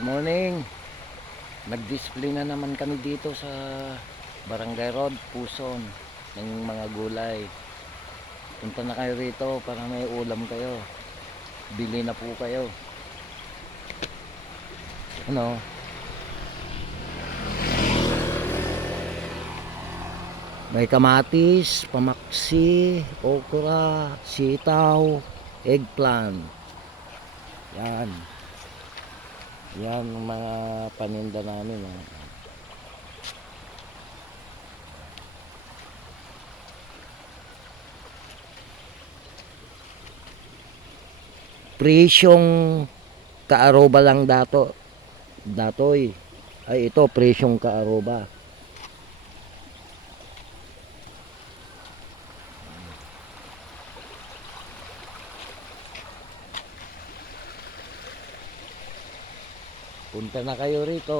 Morning. Nag-display na naman kami dito sa Barangay Road, Puson ng mga gulay. Punta na kayo rito para may ulam kayo. Bili na po kayo. Ano? May kamatis, pamaksi, okra, sitaw, eggplant. Yan. Yan ang mga paninda namin. Presyong kaaroba lang datoy. Ay ito presyong kaaroba. Punta na kayo rito.